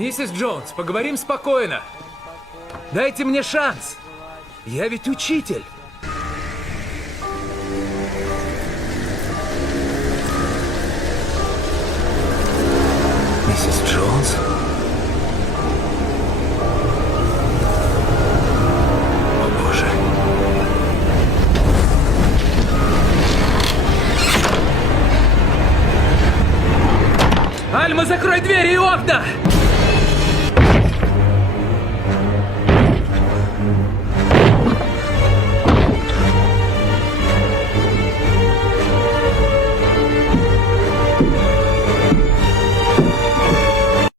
Миссис Джонс, поговорим спокойно. Дайте мне шанс. Я ведь учитель. Миссис Джонс? О, Боже. Альма, закрой двери и окна!